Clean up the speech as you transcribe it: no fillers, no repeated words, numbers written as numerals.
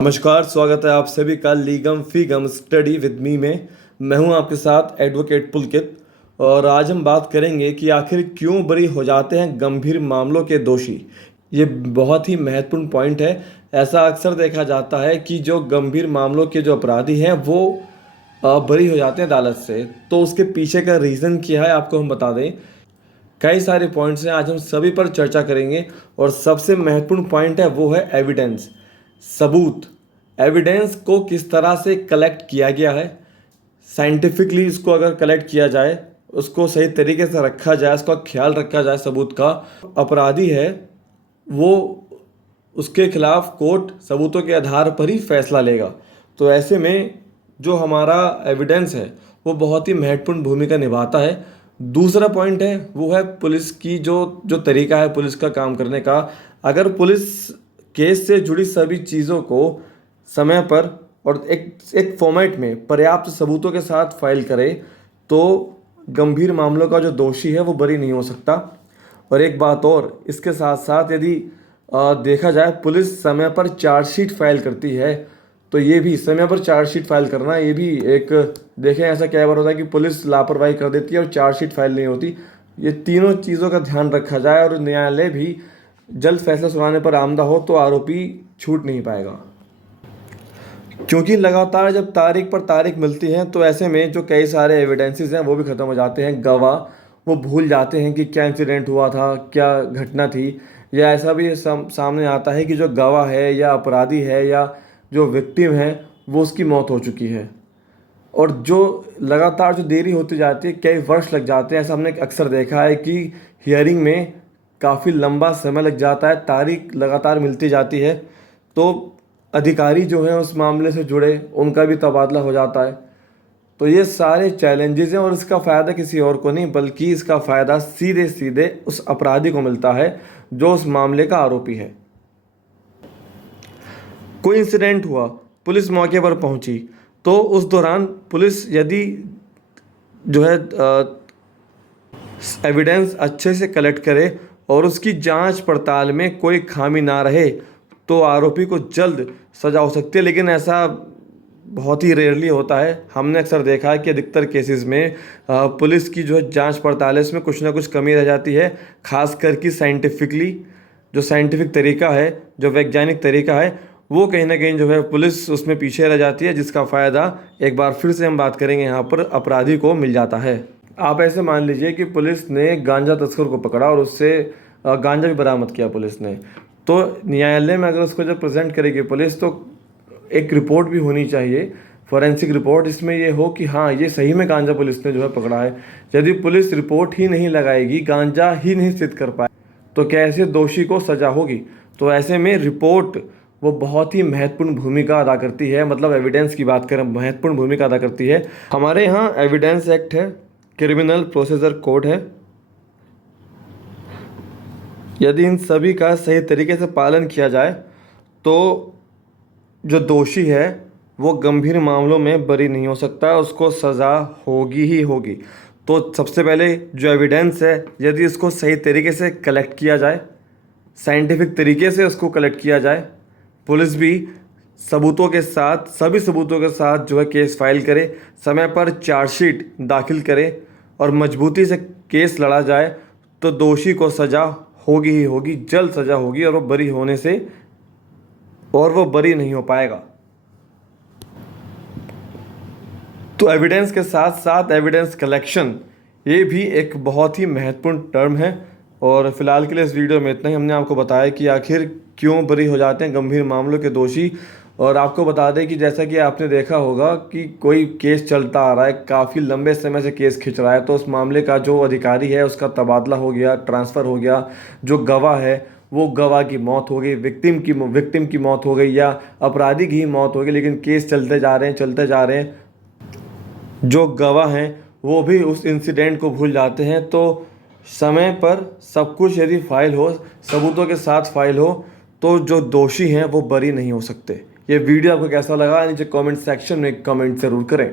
नमस्कार, स्वागत है आप सभी का लीगम फीगम स्टडी विद मी में। मैं हूं आपके साथ एडवोकेट पुलकित। और आज हम बात करेंगे कि आखिर क्यों बरी हो जाते हैं गंभीर मामलों के दोषी। ये बहुत ही महत्वपूर्ण पॉइंट है। ऐसा अक्सर देखा जाता है कि जो गंभीर मामलों के जो अपराधी हैं वो बरी हो जाते हैं अदालत से। तो उसके पीछे का रीज़न क्या है आपको हम बता दें। कई सारे पॉइंट्स हैं, आज हम सभी पर चर्चा करेंगे। और सबसे महत्वपूर्ण पॉइंट है वो है एविडेंस, सबूत। एविडेंस को किस तरह से कलेक्ट किया गया है, साइंटिफिकली इसको अगर कलेक्ट किया जाए, उसको सही तरीके से रखा जाए, उसका ख्याल रखा जाए सबूत का। अपराधी है वो, उसके खिलाफ कोर्ट सबूतों के आधार पर ही फैसला लेगा। तो ऐसे में जो हमारा एविडेंस है वो बहुत ही महत्वपूर्ण भूमिका निभाता है। दूसरा पॉइंट है वो है पुलिस की जो जो तरीका है पुलिस का काम करने का। अगर पुलिस केस से जुड़ी सभी चीज़ों को समय पर और एक फॉर्मेट में पर्याप्त सबूतों के साथ फाइल करे तो गंभीर मामलों का जो दोषी है वो बरी नहीं हो सकता। और एक बात और, इसके साथ साथ यदि देखा जाए पुलिस समय पर चार्जशीट फाइल करती है, तो ये भी समय पर चार्जशीट फाइल करना, ये भी एक देखें ऐसा कई बार होता है कि पुलिस लापरवाही कर देती है और चार्जशीट फाइल नहीं होती। ये तीनों चीज़ों का ध्यान रखा जाए और न्यायालय भी जल्द फैसला सुनाने पर आमदा हो तो आरोपी छूट नहीं पाएगा। क्योंकि लगातार जब तारीख पर तारीख मिलती है तो ऐसे में जो कई सारे एविडेंसेस हैं वो भी ख़त्म हो जाते हैं। गवाह वो भूल जाते हैं कि क्या इंसिडेंट हुआ था, क्या घटना थी। या ऐसा भी सामने आता है कि जो गवाह है या अपराधी है या जो विक्टिम है वो उसकी मौत हो चुकी है। और जो लगातार जो देरी होती जाती है, कई वर्ष लग जाते हैं। ऐसा हमने अक्सर देखा है कि हियरिंग में काफ़ी लंबा समय लग जाता है, तारीख लगातार मिलती जाती है। तो अधिकारी जो हैं उस मामले से जुड़े उनका भी तबादला हो जाता है। तो ये सारे चैलेंजेस हैं और इसका फ़ायदा किसी और को नहीं बल्कि इसका फ़ायदा सीधे सीधे उस अपराधी को मिलता है जो उस मामले का आरोपी है। कोई इंसिडेंट हुआ, पुलिस मौके पर पहुंची, तो उस दौरान पुलिस यदि जो है एविडेंस अच्छे से कलेक्ट करे और उसकी जांच पड़ताल में कोई खामी ना रहे तो आरोपी को जल्द सज़ा हो सकती है। लेकिन ऐसा बहुत ही रेयरली होता है। हमने अक्सर देखा है कि अधिकतर केसेस में पुलिस की जो है जांच पड़ताल है इसमें कुछ ना कुछ कमी रह जाती है। खास करके साइंटिफिकली जो साइंटिफिक तरीका है, जो वैज्ञानिक तरीका है, वो कहीं ना कहीं जो है पुलिस उसमें पीछे रह जाती है, जिसका फ़ायदा एक बार फिर से हम बात करेंगे यहाँ पर अपराधी को मिल जाता है। आप ऐसे मान लीजिए कि पुलिस ने गांजा तस्कर को पकड़ा और उससे गांजा भी बरामद किया पुलिस ने। तो न्यायालय में अगर उसको जब प्रेजेंट करेगी पुलिस तो एक रिपोर्ट भी होनी चाहिए, फॉरेंसिक रिपोर्ट, इसमें ये हो कि हाँ ये सही में गांजा पुलिस ने जो है पकड़ा है। यदि पुलिस रिपोर्ट ही नहीं लगाएगी, गांजा ही नहीं सिद्ध कर पाए, तो कैसे दोषी को सज़ा होगी। तो ऐसे में रिपोर्ट वो बहुत ही महत्वपूर्ण भूमिका अदा करती है। मतलब एविडेंस की बात करें, महत्वपूर्ण भूमिका अदा करती है। हमारे यहाँ एविडेंस एक्ट है, क्रिमिनल प्रोसीजर कोड है। यदि इन सभी का सही तरीके से पालन किया जाए तो जो दोषी है वो गंभीर मामलों में बरी नहीं हो सकता, उसको सज़ा होगी ही होगी। तो सबसे पहले जो एविडेंस है यदि इसको सही तरीके से कलेक्ट किया जाए, साइंटिफिक तरीके से उसको कलेक्ट किया जाए, पुलिस भी सबूतों के साथ, सभी सबूतों के साथ जो है केस फाइल करे, समय पर चार्जशीट दाखिल करे और मजबूती से केस लड़ा जाए, तो दोषी को सज़ा होगी ही होगी, जल्द सज़ा होगी और वो बरी नहीं हो पाएगा। तो एविडेंस के साथ साथ एविडेंस कलेक्शन ये भी एक बहुत ही महत्वपूर्ण टर्म है। और फिलहाल के लिए इस वीडियो में इतना ही। हमने आपको बताया कि आखिर क्यों बरी हो जाते हैं गंभीर मामलों के दोषी। और आपको बता दें कि जैसा कि आपने देखा होगा कि कोई केस चलता आ रहा है, काफ़ी लंबे समय से केस खिंच रहा है, तो उस मामले का जो अधिकारी है उसका तबादला हो गया, ट्रांसफ़र हो गया। जो गवाह है वो गवाह की मौत हो गई, विक्टिम की मौत हो गई या अपराधी की ही मौत हो गई, लेकिन केस चलते जा रहे हैं। जो गवाह हैं वो भी उस इंसिडेंट को भूल जाते हैं। तो समय पर सब कुछ यदि फाइल हो, सबूतों के साथ फाइल हो, तो जो दोषी हैं वो बरी नहीं हो सकते। ये वीडियो आपको कैसा लगा नीचे कमेंट सेक्शन में कमेंट ज़रूर करें।